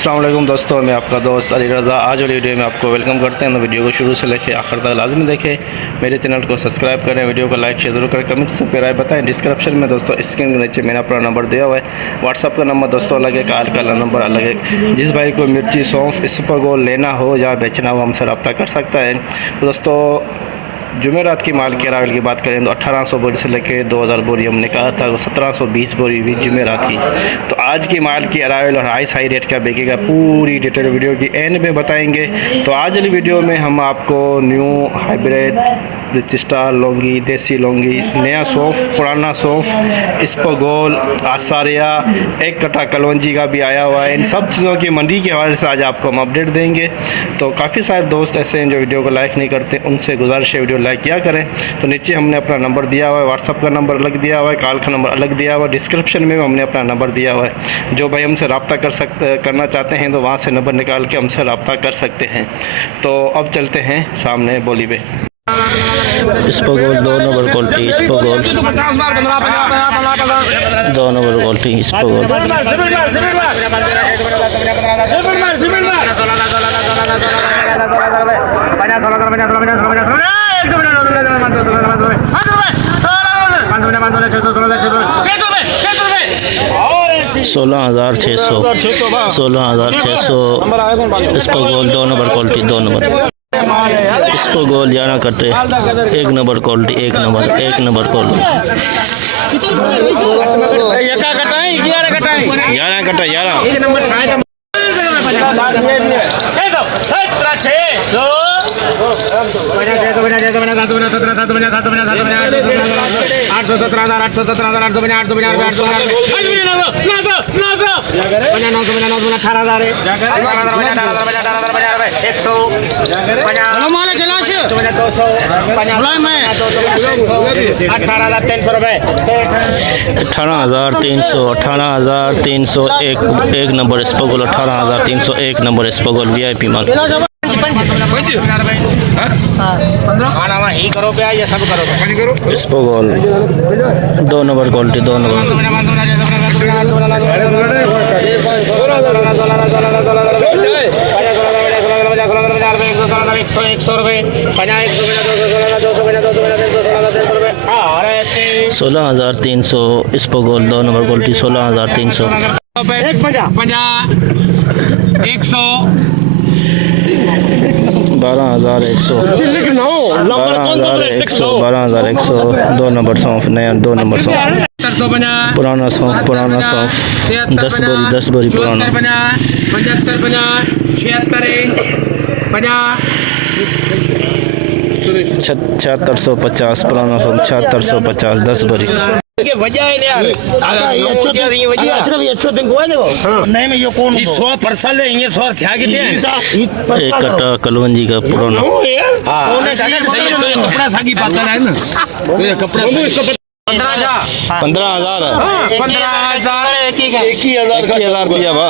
अस्सलाम वालेकुम दोस्तों, मैं आपका दोस्त अली रज़ा। आज वाली वीडियो में आपको वेलकम करते हैं। तो वीडियो को शुरू से लेकर आखिर तक लाजमी देखें। मेरे चैनल को सब्सक्राइब करें, वीडियो को लाइक शेयर जरूर करें, कमेंट्स पे राय बताएं। डिस्क्रिप्शन में दोस्तों स्क्रीन के नीचे मैंने अपना नंबर दिया हुआ है। व्हाट्सअप का नंबर दोस्तों अलग है, कॉल का नंबर अलग है। जिस भाई को मिर्ची सौंफ इसबगोल लेना हो या बेचना हो हमसे रब्ता कर सकता है। तो दोस्तों जुमेरात की माल के अरावल की बात करें तो 1800 बोरी से लेकर 2000 बोरी हमने कहा था, 1720 बोरी भी जुमेरात की। तो आज की माल की अरावल और हाई रेट का बिकेगा पूरी डिटेल वीडियो की एंड में बताएंगे। तो आज वाली वीडियो में हम आपको न्यू हाइब्रिड रिचिस्टार लौंगी, देसी लौंगी, नया सौंफ, पुराना सौंफ, इसबगोल, आसारिया, एक कटा कलवंजी का भी आया हुआ है। इन सब चीज़ों की मंडी के हवाले से आज आपको हम अपडेट देंगे। तो काफ़ी सारे दोस्त ऐसे हैं जो वीडियो को लाइक नहीं करते, उनसे गुजारिश है वीडियो लाइक किया करें। तो नीचे हमने अपना नंबर दिया हुआ है, व्हाट्सअप का नंबर अलग दिया हुआ है, कॉल का नंबर अलग दिया हुआ है, डिस्क्रिप्शन में हमने अपना नंबर दिया हुआ है। जो भाई हमसे रब्ता करना चाहते हैं तो वहाँ से नंबर निकाल के हमसे रब्ता कर सकते हैं। तो अब चलते हैं सामने बोली पे। इसबगोल 2 नंबर क्वालिटी, इसबगोल 2 नंबर क्वालिटी, इसबगोल 16,600 इसबगोल 2 नंबर क्वालिटी, 2 नंबर इसबगोल जाना कटे 1 नंबर क्वालिटी, 1 नंबर क्वालिटी 11 कटा 11 18,300 एक नंबर इसबगोल 18,301 नंबर इसबगोल VIP माल। इसबगोल 2 नंबर क्वालिटी, 2 नंबर 16,300 इसबगोल 2 नंबर क्वालिटी 16,300 12,100 2 नंबर सौंफ, नया 2 नंबर सौंफ, पुराना सौंफ 10 बोरी पुराना 7650 पुराना सौंफ 7650 10 बोरी। एक कटा कलवंजी का पुराना 15,000 21,000 दिया बा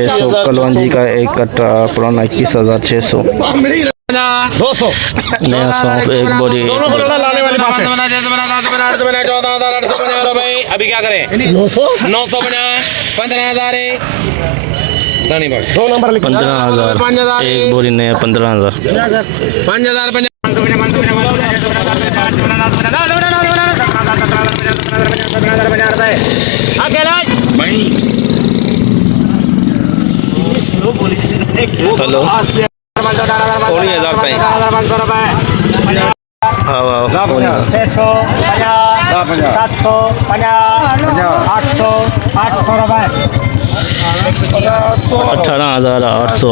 21,600 कलवंजी का एक कट्टा पुराना 21,600 नया सौंफ 1 बोरी। अभी क्या करें 950 15,000 15,000 एक बोरी नया 15,000 हेलो 16,000 का 18,800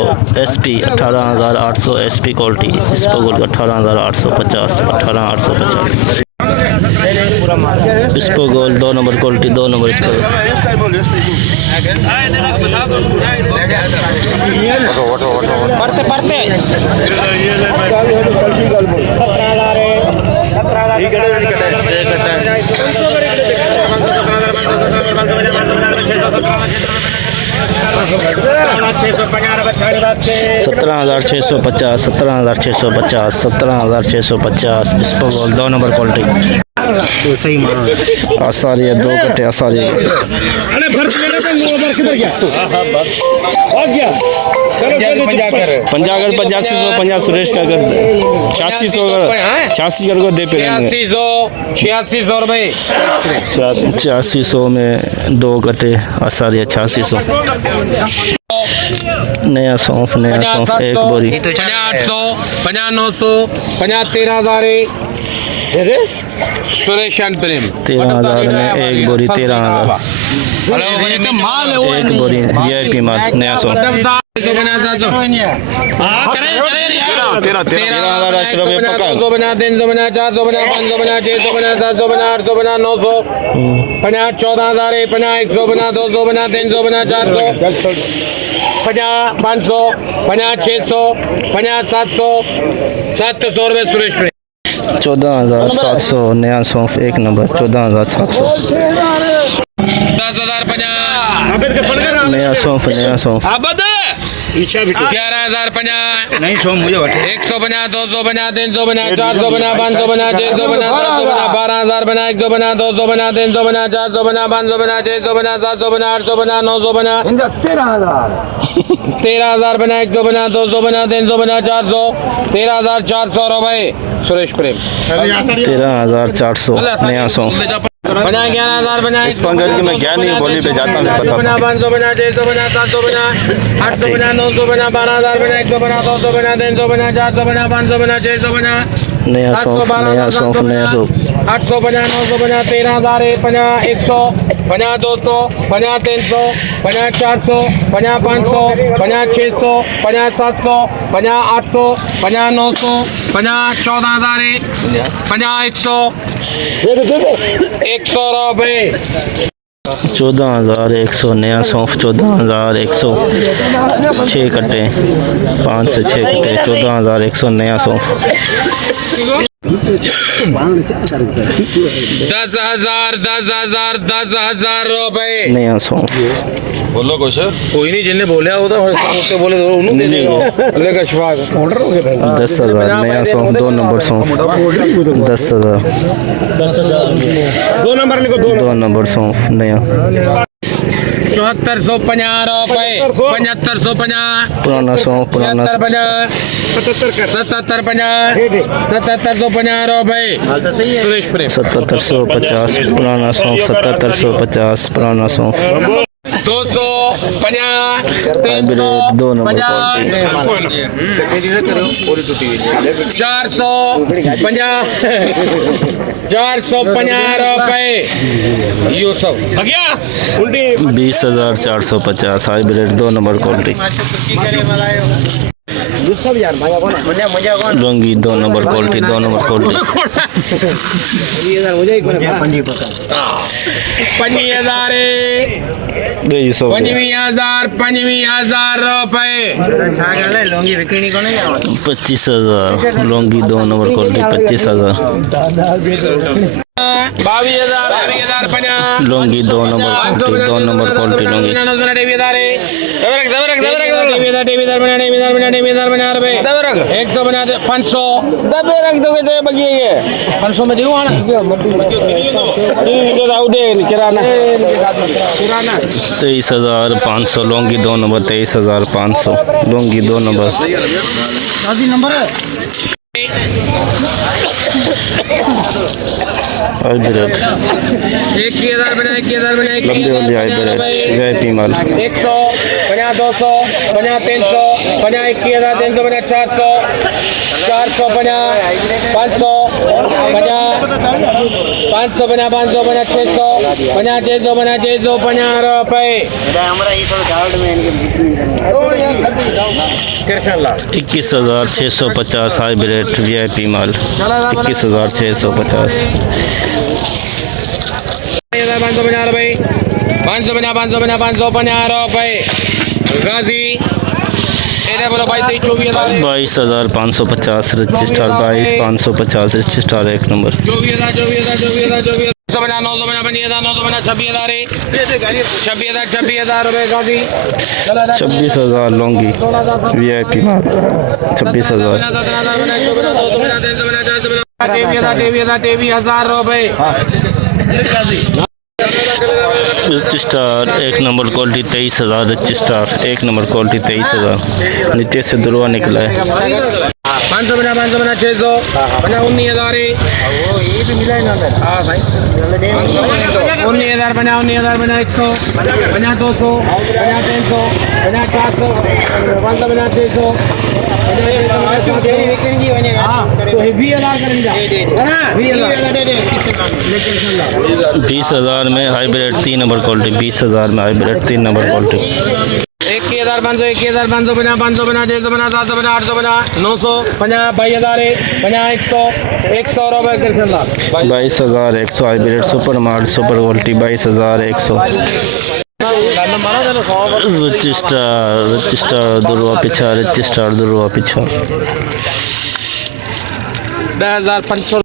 SP 18,800 SP क्वालिटी इसबगोल 18,850 18,850 इसबगोल 2 नंबर क्वालिटी 2 नंबर इसबगोल पढ़ते 17,650, 17,650, 17,650। इस पर बोल 2 नंबर क्वालिटी आसारी है, 2 कट्टे आसारी है। पंजा कर 8500, 50 सुरेश का कर 8600 कर 86 कर को दे पे 8600 रुपए 8600 में 2 कट्टे आसारी है 8600। नया सौंफ 1 बोरी 800 900 13,000 सुरेश एंड प्रेम 13,000 में 1 बोरी 13,000। 1 बोरी VIP माल नया सौंफ 13,000 अशरफ में पकड़ 200 बना 300 बना 400 बना 500 बना 600 बना 700 बना 800 बना 900 बना 14,000 बना 100 बना 200 बना 300 बना 400 बना 500 बना 600 बना 700 रुपए सुरेश प्रेम 14,700 नया सौंफ 1 नंबर 14,700 10,000 बना नया सौंफ 11,000 बना नहीं सौ मुझे 100 बना 200 बना 300 बना 400 बना 500 बना 600 बना 700 बना 12,000 बना 100 बना 200 बना 300 बना 400 बना 500 बना 600 बना 700 बना 800 बना 900 बना 13,000 बना 100 बना 200 बना 300 बना 400 13,400 रुपए सुरेश प्रेम 13,400 नया सौंफ बना 11,000 बना इस पंगल की मैं ज्ञान नहीं बोली पे जाता हूँ पता बना 500 बना 600 बना 700 बना 800 बना 900 बना 12,000 बना 100 बना 200 बना 300 बना 400 बना 500 बना 600 बना नया सौंफ 800 बना 900 बना 13,000 बना 100 बना 200 बना 300 बना 400 बना 500 बना 600 बना 700 बना 800 बना 900 बना 14,000 बना 100 रुपए 14,100 नया सौंफ 14,100 6 कट्टे 5 से 6 कट्टे 14,100 नया सौंफ 10,000 रुपए नया सौंफ बोलो कुछ कोई नहीं जिन्हें बोले होता उससे बोले अल्लाह का शिफा ऑर्डर हो गया 10,000 नया सौंफ 2 नंबर सौंफ 10,000 2 नंबर लिखो 2 नंबर सौंफ नया 7450 रुपए 7550 पुराना सौंफ पुराना 7750 रुपए सुरेश प्रेम 7750 पुराना सौंफ 7750 पुराना सौंफ 250 2 नंबर 450 रुपए Yusuf 20,450 hybrid 2 number quality lungi 2 number quality 2 number quality 25,000 रुपए 25,000 lungi 2 number quality 25,000 22,000 lungi 2 number quality lungi 100 बना 500 500 में दियो 23,500 lungi 2 number 23,500 lungi 2 number hybrid 21,000 बना 21,000 बना लंबी वाली हाइब्रिड VIP माल 100 बना 200 बना 300 बना 21,000 300 बना 400 बना 500 बना 500 बना 500 बना 600 बना 600 बना 650 रुपए 21,650 हाइब्रिड VIP माल 21,650 550 रुपए 500 बना 550 रुपए गाजी बोलो भाई 22,550 रजिस्टर 22,550 रजिस्टर 1 नंबर 24,000 800 बना 900 बना 50,000 900 बना 26,000 26,000 रुपए गाजी 26,000 लॉन्गी वीआईपी माल 26,000 23,000 रुपए रिच स्टार एक नंबर क्वालिटी 23,000 रिच स्टार एक नंबर क्वालिटी 23,000 नीचे से दुरवा निकला है 500 बना 600 बना 19,000 ये भी मिला है ना हाँ भाई 19,000 बना 100 बना 200 बना 300 बना 400 500 बना 600 बीस हजार में हाइब्रिड 3 नंबर क्वालिटी 20,000 में हाइब्रिड 3 नंबर क्वालिटी 21,500 21,500 बना 500 बना 600 बना 700 बना 800 बना 900 बना 22,000 बना 100 रुपए 22,100 hybrid super mart super quality 22,100 rich star दुरवा पीछा रिच स्टार दुरवा पीछा 10,500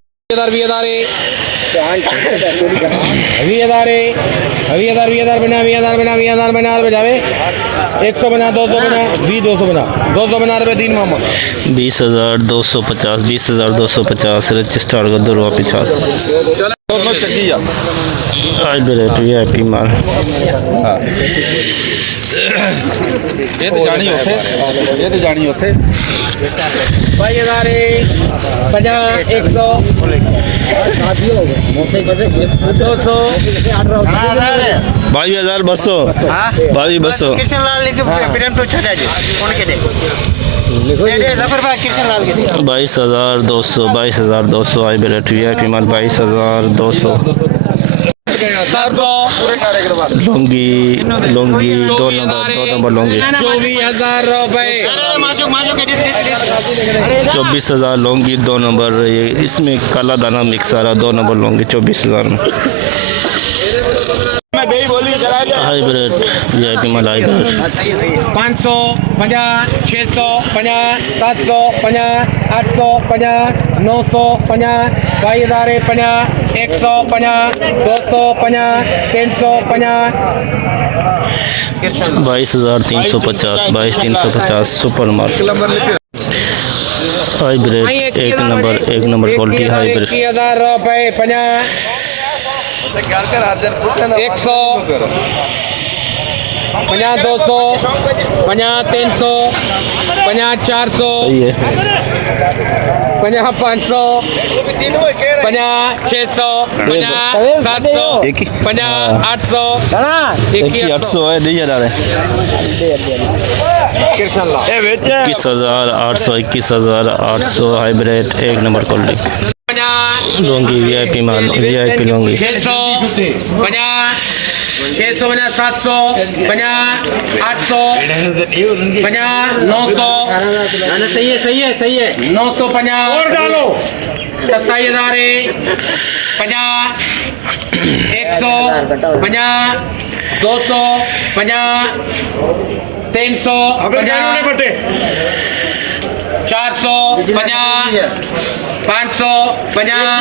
20,000 बना 20,000 बना बजावे 100 बना 200 बना 200 बना 200 बना रुपए 3 मामा 20,250 20,250 रिच स्टार का दुरवा पीछा हाइब्रिड वीआईपी माल ये तो जानी होते 22,000 50 100 200 22,200 22,200 कृष्णलाल लिख प्रेम तो छा जाए कौन के दे जफरभाई कृष्णलाल के 22,200 हाइब्रिड वीआईपी माल 22,200 लॉन्गी 2 नंबर लॉन्गी 24,000 रुपए 24,000 लॉन्गी 2 नंबर ये इसमें काला दाना मिक्स आ रहा 2 नंबर लॉन्गी 24,000 में हाइब्रिड वीआईपी माल हाइब्रिड 500 50 600 50 700 50 800 50 900 50 22,000 50 100 50 200 50 300 50 22,350 सुपर मार्ट हाइब्रिड एक नंबर क्वालिटी हाइब्रिड 21,000 रुपए 50 100 50 200 50 300 50 400 सही है 50 500 50 600 50 700 50 800 800 है नहीं जा रहा है 21,800 हाइब्रिड एक नंबर क्वालिटी लॉन्गी वीआईपी माल वीआईपी लॉन्गी 600 50 700 50 800 50 900 सही है 950 और डालो 27,000 50 100 50 200 50 300 50 400 50 500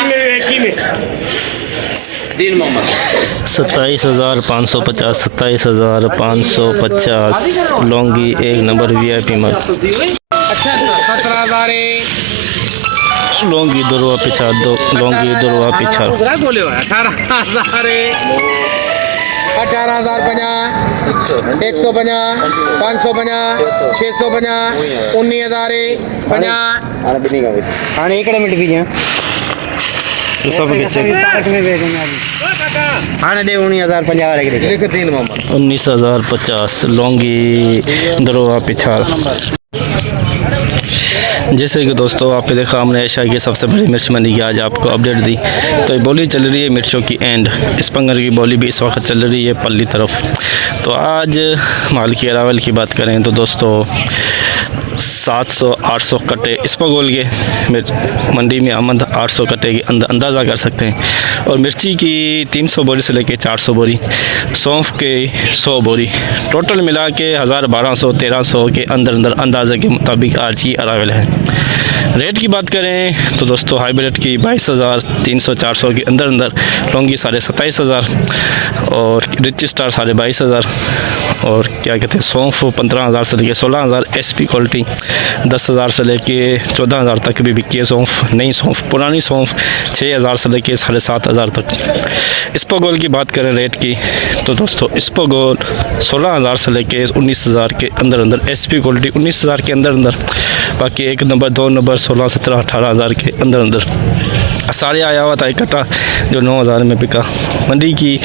दिन मोहम्मद 27,550 27,550 लॉन्गी एक नंबर वीआईपी माल अच्छा 17,000 लॉन्गी दुरवा पीछा लॉन्गी दुरवा पीछा बोले 18,000 50 150 550 650 19,000 50 हाँ एक मिनट कीजिए सब पीछे हाँ दे 19,050 19,050 लॉन्गी दुरवा पीछा जैसे कि दोस्तों आपने देखा हमने एशिया की सबसे बड़ी मिर्च मंडी की आज आपको अपडेट दी। तो ये बोली चल रही है मिर्चों की एंड स्पंगर की बोली भी इस वक्त चल रही है पल्ली तरफ। तो आज माल की अरावल की बात करें तो दोस्तों 700-800 कट्टे इसपगोल के मंडी में आमद 800 कट्टे के अंदाज़ा कर सकते हैं। और मिर्ची की 300 बोरी से लेके 400 बोरी, सौंफ के 100 बोरी, टोटल मिला के 1,000 1200 1300 के अंदर अंदाज़े के मुताबिक आज की अरावल है। रेट की बात करें तो दोस्तों हाइब्रिड की 22,300-400 के अंदर अंदर, लॉन्गी 27,500 और रिच स्टार 22,500 और क्या कहते हैं सौंफ 15,000 से लेके 16,000, SP क्वालिटी 10,000 से लेके 14,000 तक भी बिकी है सौंफ। नई सौंफ, पुरानी सौंफ 6,000 से लेके 7,500 तक। स्पोगोल की बात करें रेट की तो दोस्तों स्पोगोल 16,000 से लेके 19,000 के अंदर अंदर, SP क्वालिटी 19,000 के अंदर अंदर, बाकी 1 नंबर 2 नंबर 16, 17, 18,000 के अंदर अंदर। सारे आया हुआ था इकट्ठा जो 9,000 में बिका। मंडी की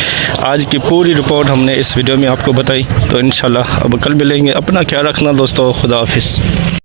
आज की पूरी रिपोर्ट हमने इस वीडियो में आपको बताई। तो इंशाल्लाह अब कल मिलेंगे। अपना ख्याल रखना दोस्तों, खुदा हाफिज़।